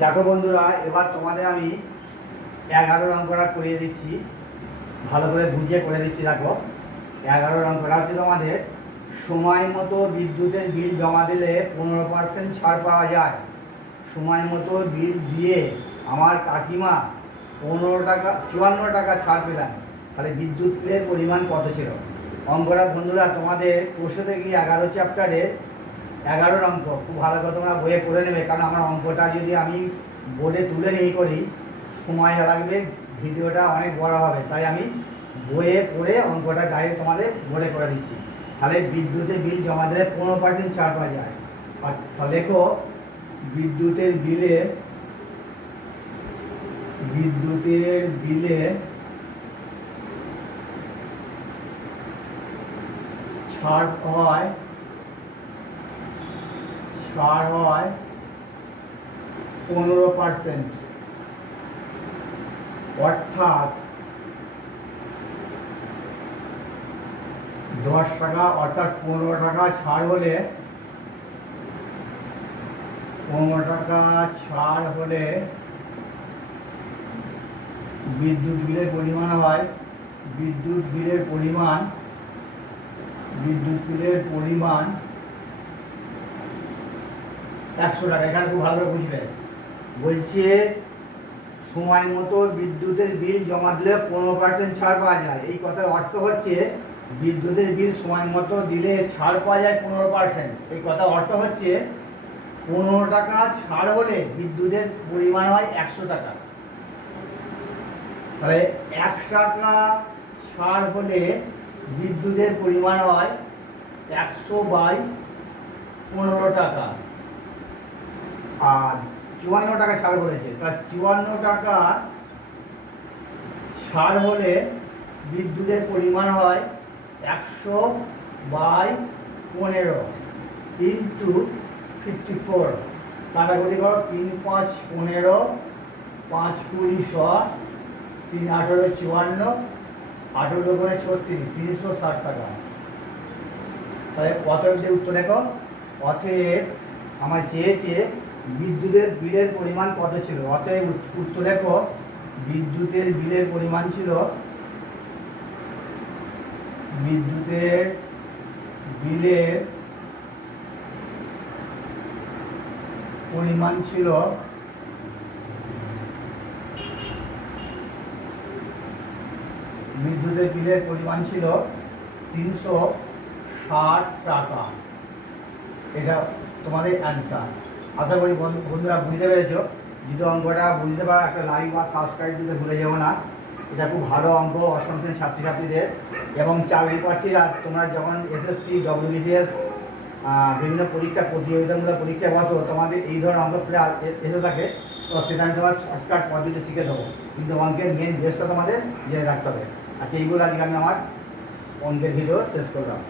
দেখো বন্ধুরা, এবার তোমাদের আমি 11 অঙ্কটা করিয়ে দিচ্ছি, ভালো করে বুঝিয়ে করে দিচ্ছি। দেখো, 11 অঙ্কটা হচ্ছে তোমাদের সময় মতো বিদ্যুতের বিল জমা দিলে 15% ছাড় পাওয়া যায়। সময় মতো বিল দিয়ে আমার কাকিমা 54 টাকা ছাড় পেলেন, তাহলে বিদ্যুৎ বিলের পরিমাণ কত ছিল? অঙ্কটা বন্ধুরা তোমাদের প্রশ্ন থেকে 11 চ্যাপ্টারের 11 অঙ্ক খুব ভালো করে তোমরা বইয়ে পড়ে নেবে, কারণ আমার অঙ্কটা যদি আমি বোর্ডে তুলে নিয়ে করি সময় লাগবে, ভিডিওটা অনেক বড় হবে, তাই আমি বইয়ে পড়ে অঙ্কটা ডাইরেক্ট তোমাদের বোর্ডে করে দিচ্ছি। তাহলে বিদ্যুতের বিল জমা দিলে 15% ছাড় পাওয়া যায়। আর তাহলে লেখো বিদ্যুতের বিলে ছাড় হয় 15%, অর্থাৎ 10 টাকা, অর্থাৎ 15 টাকা ছাড় হলে 15 টাকা ছাড় হলে বিদ্যুৎ বিলের পরিমাণ হয়, বিদ্যুৎ বিলের পরিমাণ 100 টাকা। এখানে খুব ভালো করে বুঝবে। বলছে সময় মতো বিদ্যুতের বিল জমা দিলে 15% ছাড় পাওয়া যায়। এই কথার অর্থ হচ্ছে বিদ্যুতের বিল সময় মতো দিলে ছাড় পাওয়া যায় 15%। এই কথার অর্থ হচ্ছে 15 টাকা ছাড় হলে বিদ্যুতের পরিমাণ হয় 100 টাকা। তাহলে 1 টাকা ছাড় হলে বিদ্যুতের পরিমাণ হয় 100/15 টাকা। আর 54 টাকা ছাড় বলেছে, তার 54 টাকা ছাড় হলে বিদ্যুতের পরিমাণ হয় 100/15 ইন্টু 54। কাটাকুটি করো, 3 5 15, 5 20 100, 3 18 54, 18 করে 36, 360 টাকা। তাহলে অতএব দিয়ে উত্তর লেখো। অতএব আমার চেয়েছে বিদ্যুতের বিলের পরিমাণ কত ছিল। অতএব উত্তর লেখো, বিদ্যুতের বিলের পরিমাণ ছিল, বিদ্যুতের বিলের পরিমাণ ছিল 360 টাকা। এটা তোমাদের অ্যান্সার। আশা করি বন্ধুরা বুঝতে পেরেছো। যদি অঙ্কটা বুঝতে পারো একটা লাইক বা সাবস্ক্রাইব দিতে ভুলে যাবো না। এটা খুব ভালো অঙ্ক অষ্টম শ্রেণীর ছাত্রছাত্রীদের এবং চাকরি প্রার্থীরা। তোমরা যখন SSC WBCS বিভিন্ন পরীক্ষা প্রতিযোগিতামূলক পরীক্ষা বসো, তোমাদের এই ধরনের অঙ্ক প্রায় এসে থাকে, তো সেটা আমি তোমার শর্টকাট পদ্ধতি শিখে দেবো, কিন্তু অঙ্কের মেন বেসটা তোমাদের জেনে রাখতে হবে। আচ্ছা, এইগুলো আজকে আমি আমার অঙ্কের ভিডিও শেষ করলাম।